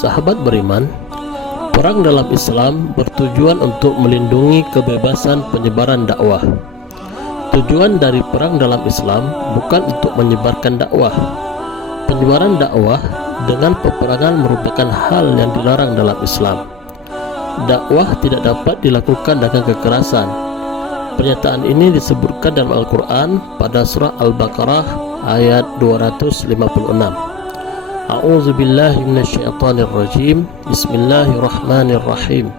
Sahabat beriman, perang dalam Islam bertujuan untuk melindungi kebebasan penyebaran dakwah. Tujuan dari perang dalam Islam bukan untuk menyebarkan dakwah. Penyebaran dakwah dengan peperangan merupakan hal yang dilarang dalam Islam. Dakwah tidak dapat dilakukan dengan kekerasan. Pernyataan ini disebutkan dalam Al-Quran pada surah Al-Baqarah ayat 256. A'udzu billahi minasyaitonir rajim. Bismillahirrahmanirrahim.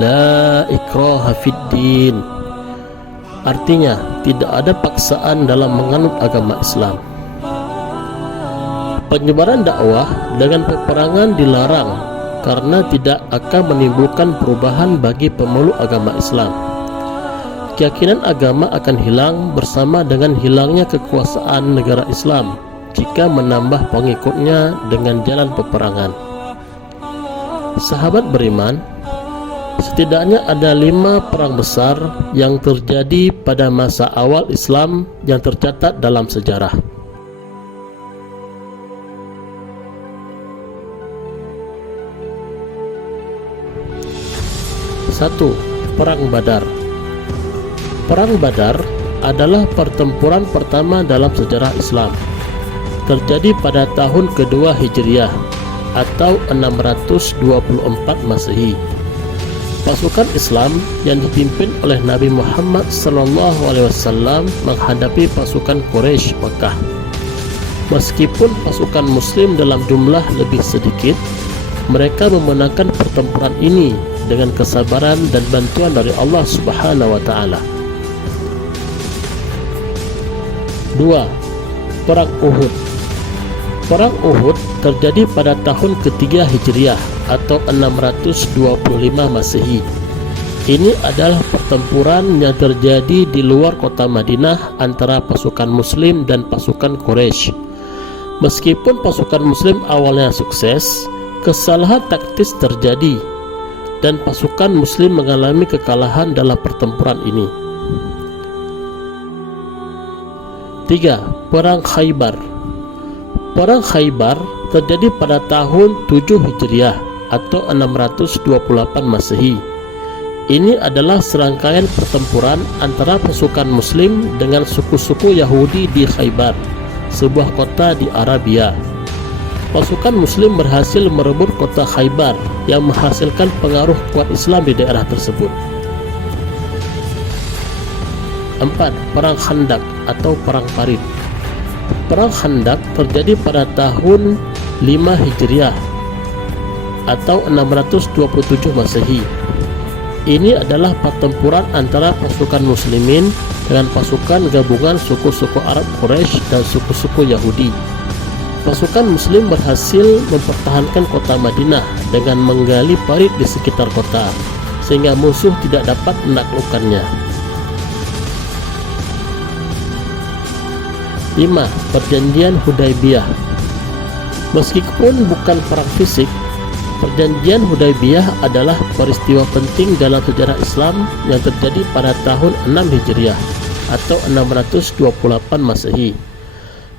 La ikraha fid din. Artinya, tidak ada paksaan dalam menganut agama Islam. Penyebaran dakwah dengan peperangan dilarang karena tidak akan menimbulkan perubahan bagi pemeluk agama Islam. Keyakinan agama akan hilang bersama dengan hilangnya kekuasaan negara Islam jika menambah pengikutnya dengan jalan peperangan. Sahabat beriman, setidaknya ada 5 perang besar yang terjadi pada masa awal Islam yang tercatat dalam sejarah. Satu, Perang Badar. Perang Badar adalah pertempuran pertama dalam sejarah Islam. Terjadi pada tahun kedua Hijriah atau 624 Masehi. Pasukan Islam yang dipimpin oleh Nabi Muhammad SAW menghadapi pasukan Quraisy Makkah. Meskipun pasukan Muslim dalam jumlah lebih sedikit, mereka memenangkan pertempuran ini dengan kesabaran dan bantuan dari Allah Subhanahu wa Ta'ala. 2. Perang Uhud. Perang Uhud terjadi pada tahun ketiga Hijriah atau 625 Masehi. Ini adalah pertempuran yang terjadi di luar kota Madinah antara pasukan Muslim dan pasukan Quraisy. Meskipun pasukan Muslim awalnya sukses, kesalahan taktis terjadi dan pasukan Muslim mengalami kekalahan dalam pertempuran ini. 3. Perang Khaybar. Perang Khaybar terjadi pada tahun 7 Hijriah atau 628 Masehi. Ini adalah serangkaian pertempuran antara pasukan Muslim dengan suku-suku Yahudi di Khaybar, sebuah kota di Arabia. Pasukan Muslim berhasil merebut kota Khaybar yang menghasilkan pengaruh kuat Islam di daerah tersebut. 4. Perang Khandaq atau Perang Parit. Perang Khandaq terjadi pada tahun 5 Hijriah atau 627 Masehi. Ini adalah pertempuran antara pasukan Muslimin dengan pasukan gabungan suku-suku Arab Quraisy dan suku-suku Yahudi. Pasukan Muslim berhasil mempertahankan kota Madinah dengan menggali parit di sekitar kota, sehingga musuh tidak dapat menaklukkannya. 5. Perjanjian Hudaybiyah. Meskipun bukan perang fisik, Perjanjian Hudaybiyah adalah peristiwa penting dalam sejarah Islam yang terjadi pada tahun 6 Hijriah atau 628 Masehi.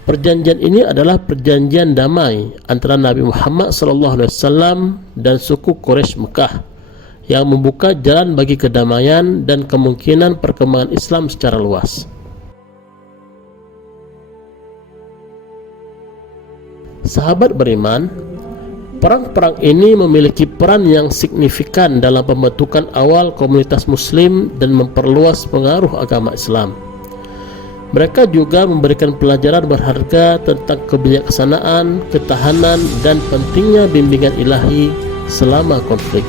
Perjanjian ini adalah perjanjian damai antara Nabi Muhammad SAW dan suku Quraisy Mekah yang membuka jalan bagi kedamaian dan kemungkinan perkembangan Islam secara luas. Sahabat beriman, perang-perang ini memiliki peran yang signifikan dalam pembentukan awal komunitas Muslim dan memperluas pengaruh agama Islam. Mereka juga memberikan pelajaran berharga tentang kebijaksanaan, ketahanan, dan pentingnya bimbingan ilahi selama konflik.